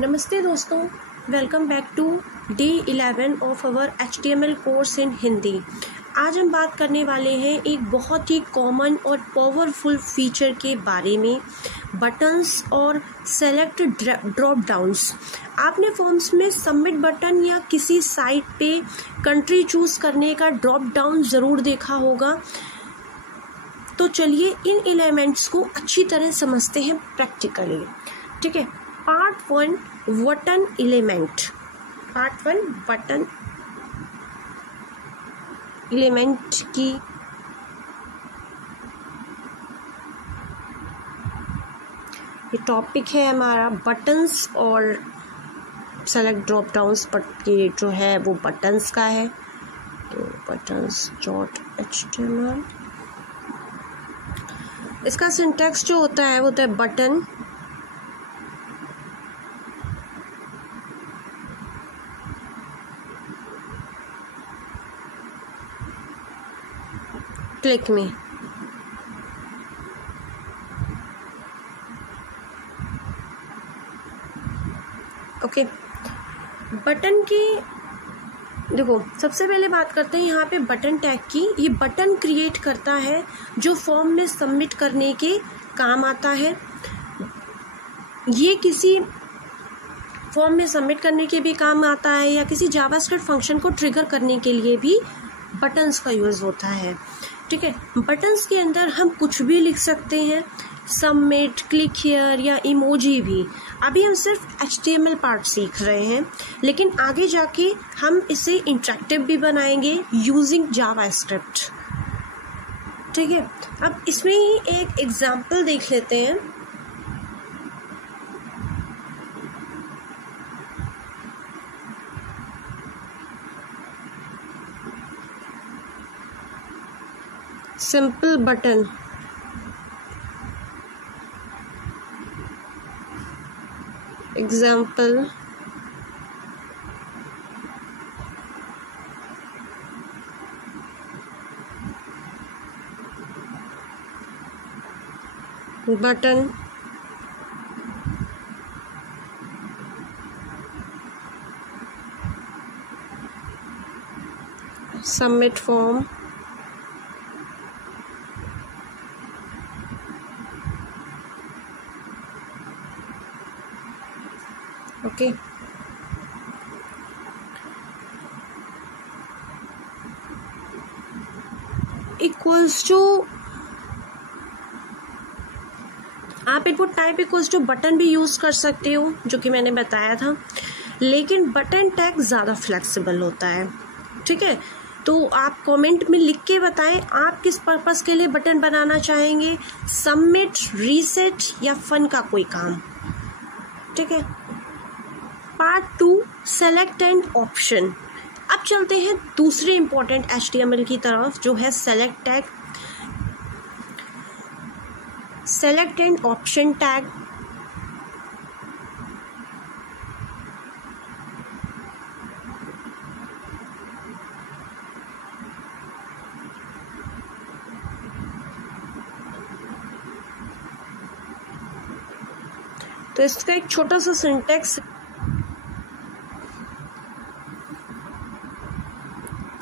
नमस्ते दोस्तों, welcome back to day 11 of our HTML course in Hindi. आज हम बात करने वाले हैं एक बहुत ही कॉमन और पावरफुल फीचर के बारे में, बटन्स और सेलेक्ट ड्रॉप डाउन्स। आपने फॉर्म्स में सबमिट बटन या किसी साइट पे कंट्री चूज करने का ड्रॉप डाउन ज़रूर देखा होगा। तो चलिए इन एलिमेंट्स को अच्छी तरह समझते हैं प्रैक्टिकली। ठीक है, part 1 button element. Part 1 button element की ये टॉपिक है हमारा बटन्स और सेलेक्ट ड्रॉप डाउन्स। बट ये जो है वो बटन्स का है, तो buttons.html। इसका सिंटैक्स जो होता है वो होता है बटन क्लिक में। ओके, बटन की देखो, सबसे पहले बात करते हैं यहाँ पे बटन टैग की। ये बटन क्रिएट करता है जो फॉर्म में सबमिट करने के काम आता है। ये किसी फॉर्म में सबमिट करने के भी काम आता है या किसी जावास्क्रिप्ट फंक्शन को ट्रिगर करने के लिए भी बटन्स का यूज़ होता है। ठीक है, बटन्स के अंदर हम कुछ भी लिख सकते हैं, सबमिट, क्लिक हियर या इमोजी भी। अभी हम सिर्फ HTML पार्ट सीख रहे हैं, लेकिन आगे जाके हम इसे इंटरेक्टिव भी बनाएंगे यूजिंग जावास्क्रिप्ट। ठीक है, अब इसमें ही एक एग्जांपल देख लेते हैं। Simple button, example button submit form, okay. Equals to, आप input type equals to button भी यूज कर सकते हो, जो कि मैंने बताया था, लेकिन बटन टैग ज़्यादा फ्लेक्सिबल होता है। ठीक है, तो आप कमेंट में लिख के बताएं आप किस पर्पस के लिए बटन बनाना चाहेंगे, सबमिट, रीसेट या फन का कोई काम। ठीक है, पार्ट 2 सेलेक्ट एंड ऑप्शन। अब चलते हैं दूसरे इंपॉर्टेंट HTML की तरफ, जो है select tag, select and option tag. तो इसका एक छोटा सा syntax,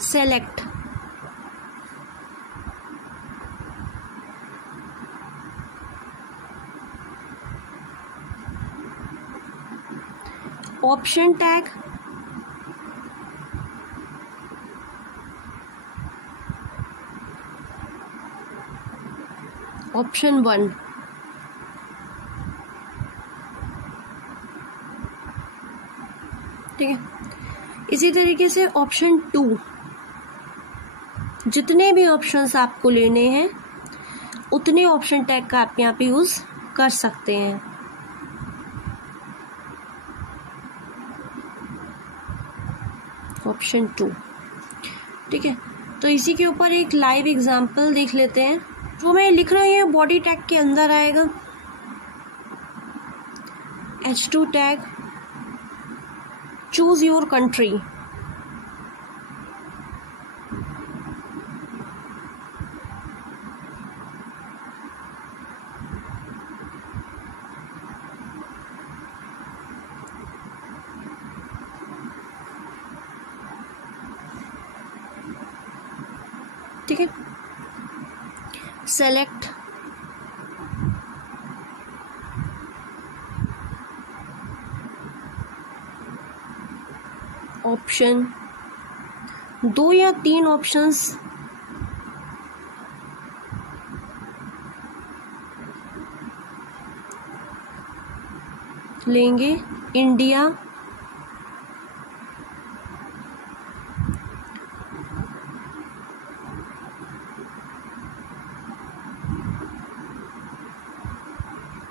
select, option tag, option 1, ठीक है। इसी तरीके से ऑप्शन 2, जितने भी ऑप्शंस आपको लेने हैं उतने ऑप्शन टैग का आप यहाँ पे यूज कर सकते हैं। ऑप्शन 2, ठीक है। तो इसी के ऊपर एक लाइव एग्जांपल देख लेते हैं। जो मैं लिख रही हूँ बॉडी टैग के अंदर आएगा, H2 tag, choose your country. Select option, 2 या 3 ऑप्शंस लेंगे। India,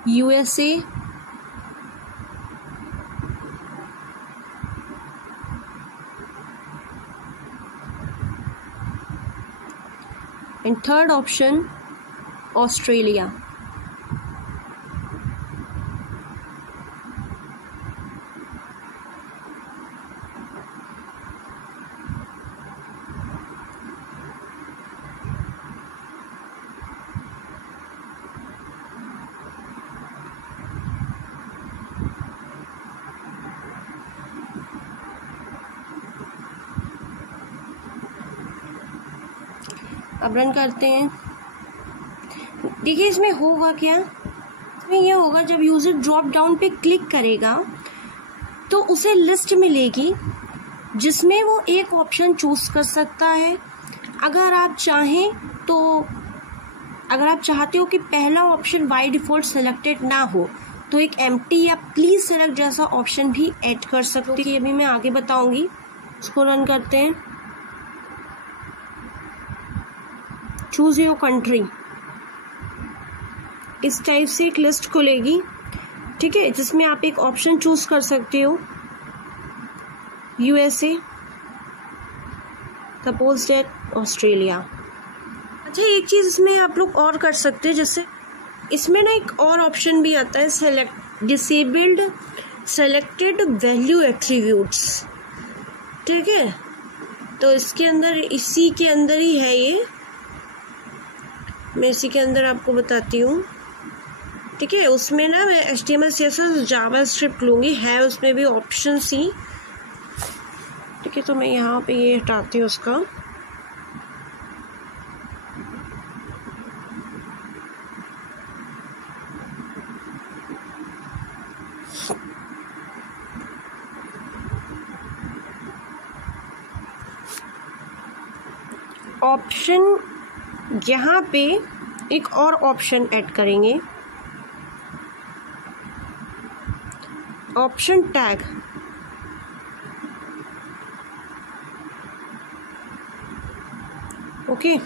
USA, and third option Australia. अब रन करते हैं। देखिए इसमें होगा क्या, इसमें यह होगा जब यूज़र ड्रॉप डाउन पे क्लिक करेगा तो उसे लिस्ट मिलेगी जिसमें वो एक ऑप्शन चूज कर सकता है। अगर आप चाहें तो, अगर आप चाहते हो कि पहला ऑप्शन बाय डिफ़ॉल्ट सेलेक्टेड ना हो तो एक एम्प्टी या प्लीज सेलेक्ट जैसा ऑप्शन भी ऐड कर सकते हैं। अभी मैं आगे बताऊंगी। उसको रन करते हैं। चूज योर कंट्री, इस टाइप से एक लिस्ट खुलेगी, ठीक है, जिसमें आप एक ऑप्शन चूज कर सकते हो। USA, suppose that Australia. अच्छा, एक चीज इसमें आप लोग और कर सकते हैं, जैसे इसमें ना एक और ऑप्शन भी आता है, select disabled selected value attributes, ठीक है। तो इसके अंदर, इसी के अंदर ही है ये, मैं इसी के अंदर आपको बताती हूँ, ठीक है। उसमें ना मैं HTML CSS जावास्क्रिप्ट लूँगी, है उसमें भी ऑप्शन सी, ठीक है। तो मैं यहाँ पे ये हटाती हूँ उसका। ऑप्शन, यहाँ पे एक और ऑप्शन ऐड करेंगे, ऑप्शन टैग। ओके,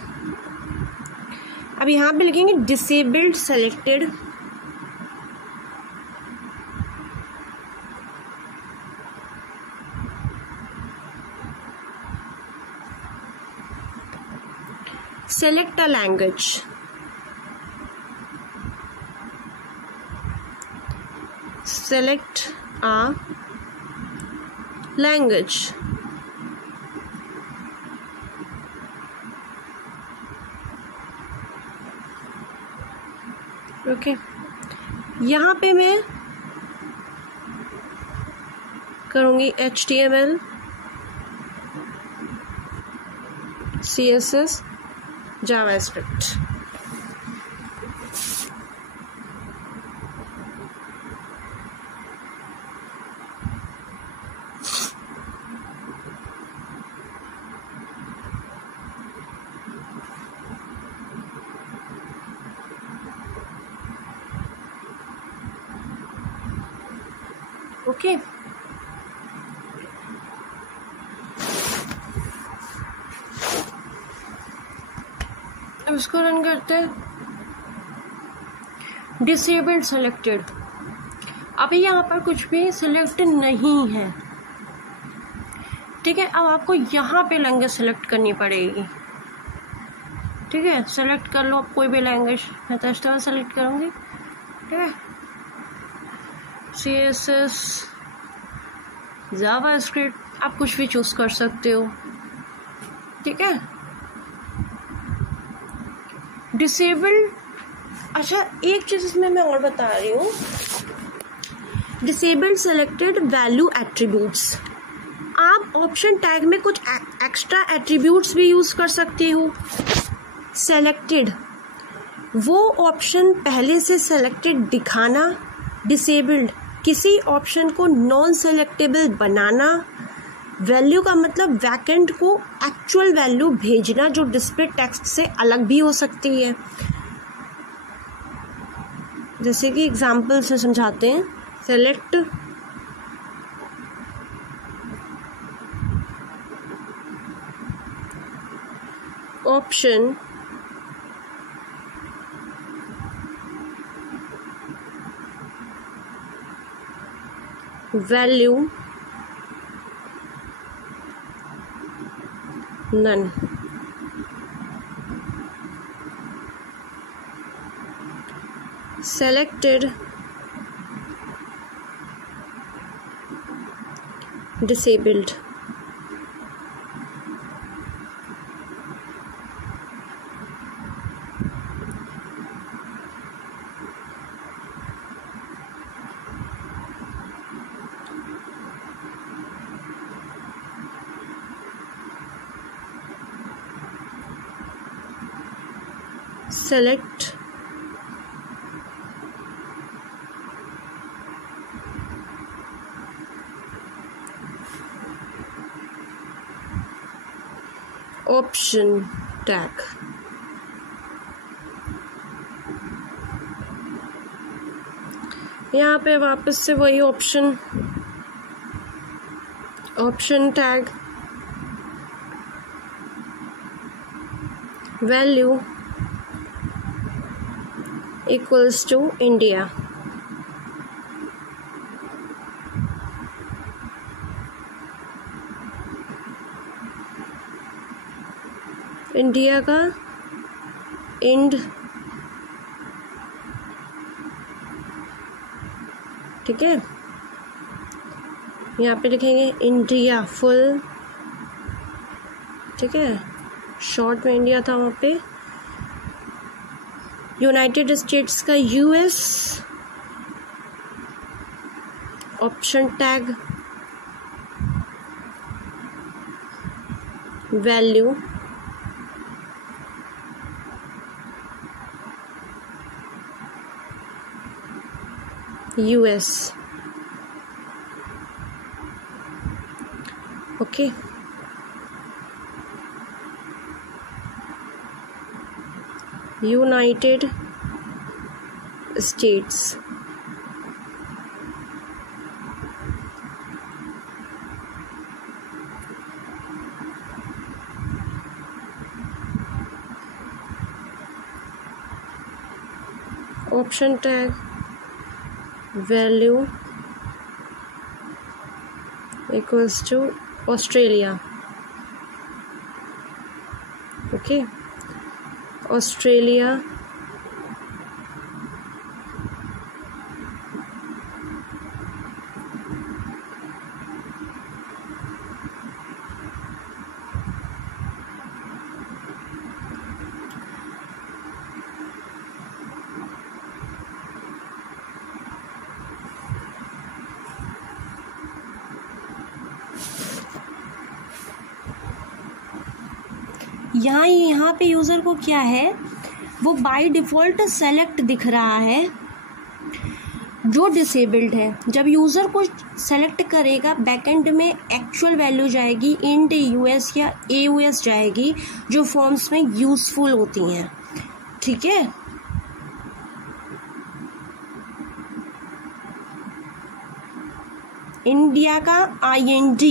अब यहाँ पे लिखेंगे disabled selected select a language, select a language, okay. यहाँ पे मैं करूँगी HTML CSS JavaScript। ओके, अब इसको रन करते हैं। डिसेबल्ड सेलेक्टेड, अभी यहाँ पर कुछ भी सिलेक्ट नहीं है, ठीक है। अब आपको यहाँ पे लैंग्वेज सेलेक्ट करनी पड़ेगी, ठीक है। सेलेक्ट कर लो आप कोई भी लैंग्वेज, मैं तो HTML सेलेक्ट करूँगी, ठीक है। CSS जावास्क्रिप्ट आप कुछ भी चूज कर सकते हो, ठीक है। डिसेबल्ड, अच्छा एक चीज इसमें मैं और बता रही हूँ, डिसेबल्ड सेलेक्टेड वैल्यू एट्रीब्यूट्स, आप ऑप्शन टैग में कुछ एक्स्ट्रा एट्रीब्यूट्स भी यूज कर सकते हो। सेलेक्टेड वो ऑप्शन पहले से सेलेक्टेड दिखाना, डिसेबल्ड किसी ऑप्शन को नॉन सेलेक्टेबल बनाना, वैल्यू का मतलब वैकेंट को एक्चुअल वैल्यू भेजना जो डिस्प्ले टेक्स्ट से अलग भी हो सकती है। जैसे कि एग्जाम्पल से समझाते हैं। Select option value none. selected disabled। select option tag. यहाँ पे वापस से वही option tag value equals to India. India का इंड, ठीक है, यहाँ पे लिखेंगे इंडिया फुल, ठीक है, शॉर्ट में इंडिया था वहाँ पे। यूनाइटेड स्टेट्स का US, option tag value US. Okay, United States, option tag value equals to Australia. Okay, Australia यहाँ पे यूज़र को क्या है, वो बाय डिफ़ॉल्ट सेलेक्ट दिख रहा है जो डिसेबल्ड है। जब यूज़र को सेलेक्ट करेगा बैकएंड में एक्चुअल वैल्यू जाएगी इंड यूएस या एयूएस जाएगी, जो फॉर्म्स में यूज़फुल होती हैं, ठीक है। इंडिया का IND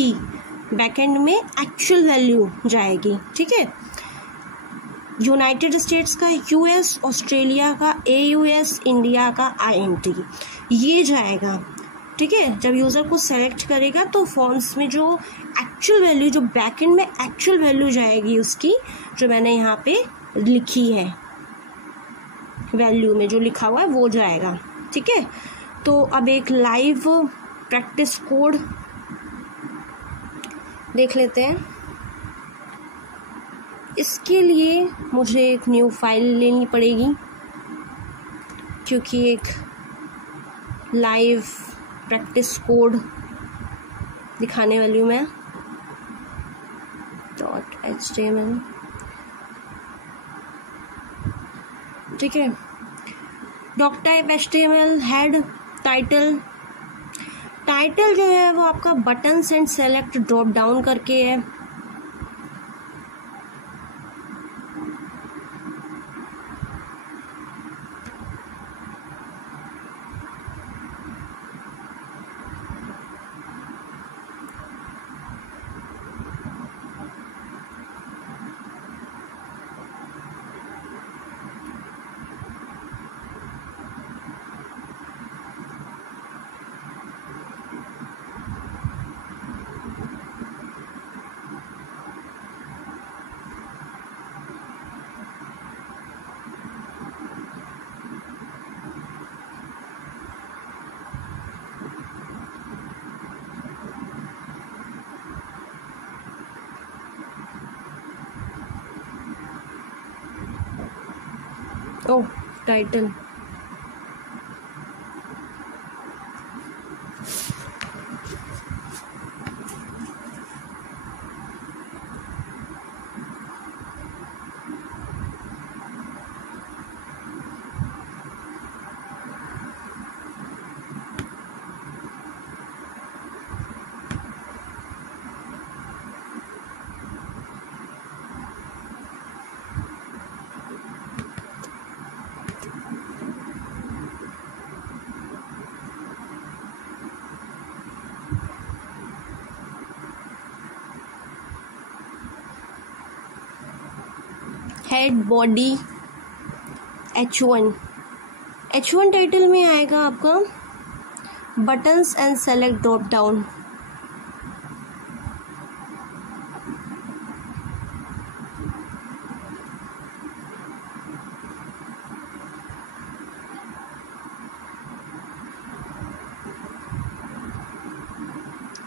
बैकएंड में एक्चुअल वैल्यू जाएगी, ठीक है। यूनाइटेड स्टेट्स का US, ऑस्ट्रेलिया का AUS, इंडिया का INT ये जाएगा, ठीक है। जब यूज़र को सेलेक्ट करेगा तो फॉर्म्स में जो एक्चुअल वैल्यू, जो बैकएंड में एक्चुअल वैल्यू जाएगी उसकी, जो मैंने यहाँ पे लिखी है वैल्यू में जो लिखा हुआ है वो जाएगा, ठीक है। तो अब एक लाइव प्रैक्टिस कोड देख लेते हैं। इसके लिए मुझे एक न्यू फाइल लेनी पड़ेगी क्योंकि एक लाइव प्रैक्टिस कोड दिखाने वाली हूँ मैं। .html, ठीक है। Doc type HTML head title, title जो है वो आपका buttons and select drop down करके है। Oh title, head body H1, H1 title में आएगा आपका buttons and select drop down.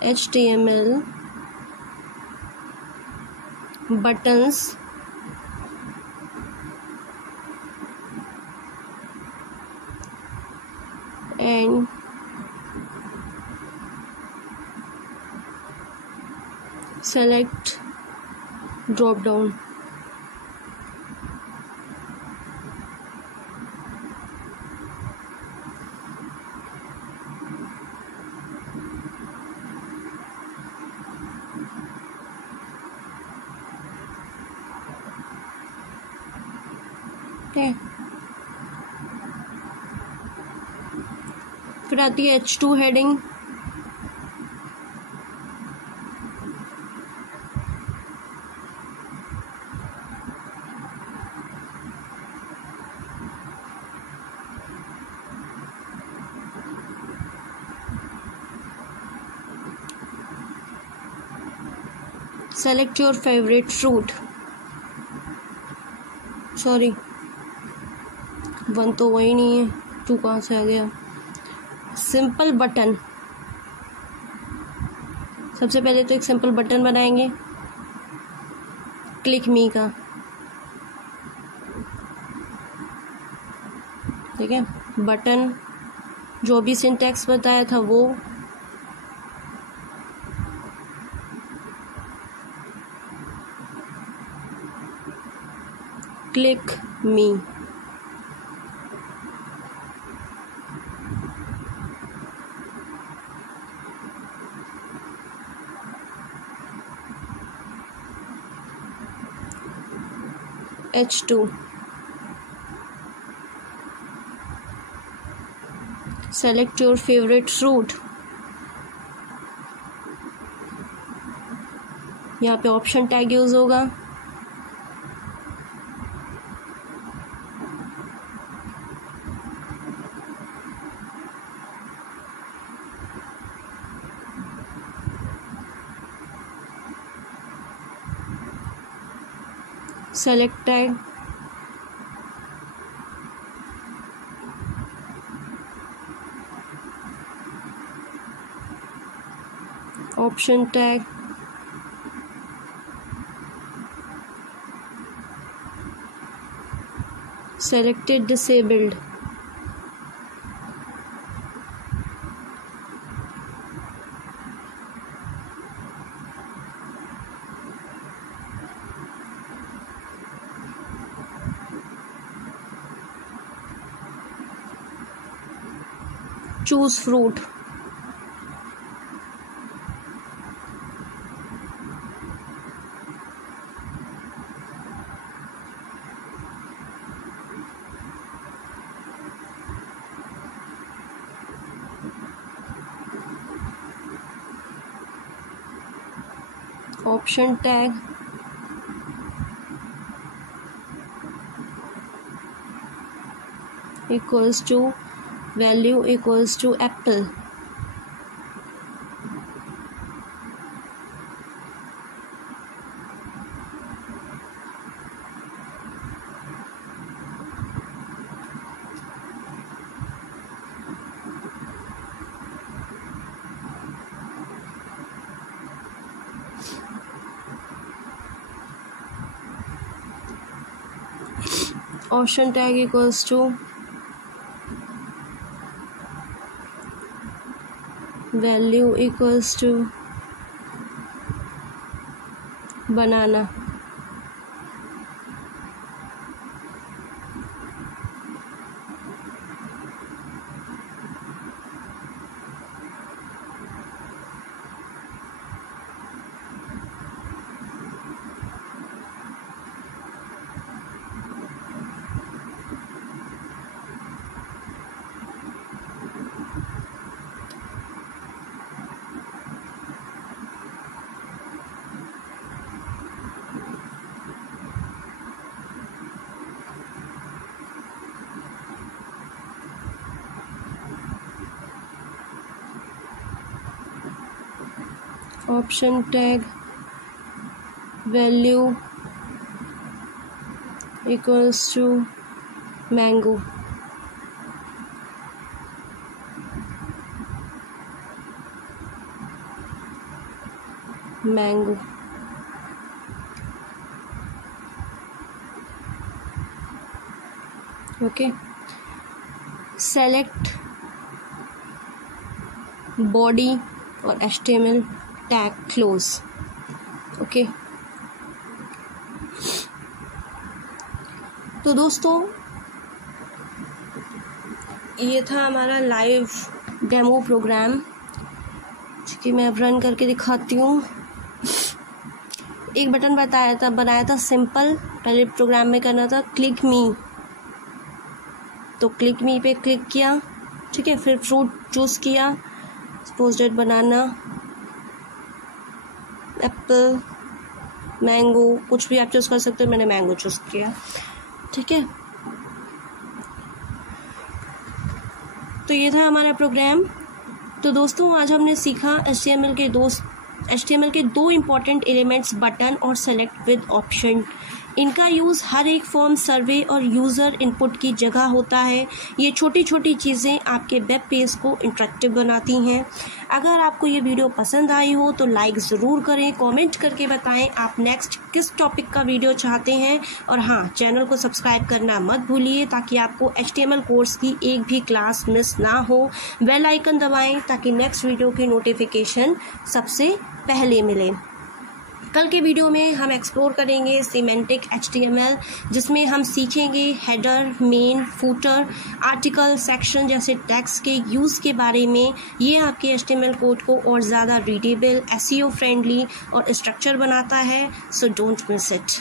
HTML buttons and select drop down। फिर आती है H2 heading, select your favourite fruit, sorry 1 तो वही नहीं है, 2 कहाँ से आ गया। सिंपल बटन, सबसे पहले तो एक सिंपल बटन बनाएंगे क्लिक मी का, ठीक है। बटन जो भी सिंटैक्स बताया था वो, click me, H2 select your favorite fruit, यहाँ पे ऑप्शन टैग यूज होगा, select tag, option tag, selected disabled, choose fruit. Option tag equals to value equals to apple. Option tag equals to value equals to banana. Option tag value equals to mango. Mango. Okay. Select body और HTML tag close. Okay. तो दोस्तों ये था हमारा live demo programme, कि मैं अब run करके दिखाती हूँ। एक बटन बनाया था सिंपल, पहले प्रोग्राम में करना था क्लिक मी, तो क्लिक मी पे क्लिक किया, ठीक है। फिर फ्रूट चूज़ किया, सपोज डेट बनाना, एप्पल, मैंगो, कुछ भी आप चूज़ कर सकते हो। मैंने मैंगो चूज़ किया, ठीक है। तो ये था हमारा प्रोग्राम। तो दोस्तों आज हमने सीखा HTML के दो इम्पॉर्टेंट एलिमेंट्स, बटन और सेलेक्ट विद ऑप्शन। इनका यूज़ हर एक फॉर्म, सर्वे और यूज़र इनपुट की जगह होता है। ये छोटी छोटी चीज़ें आपके वेब पेज को इंटरेक्टिव बनाती हैं। अगर आपको ये वीडियो पसंद आई हो तो लाइक ज़रूर करें, कमेंट करके बताएं आप नेक्स्ट किस टॉपिक का वीडियो चाहते हैं। और हाँ, चैनल को सब्सक्राइब करना मत भूलिए ताकि आपको HTML कोर्स की एक भी क्लास मिस ना हो। बेल आइकन दबाएं ताकि नेक्स्ट वीडियो की नोटिफिकेशन सबसे पहले मिले। कल के वीडियो में हम एक्सप्लोर करेंगे सिमेंटिक HTML, जिसमें हम सीखेंगे header, main, footer, article, section जैसे टैग्स के यूज़ के बारे में। ये आपके HTML कोड को और ज़्यादा रीडेबल, SEO फ्रेंडली और स्ट्रक्चर बनाता है। So don't miss it.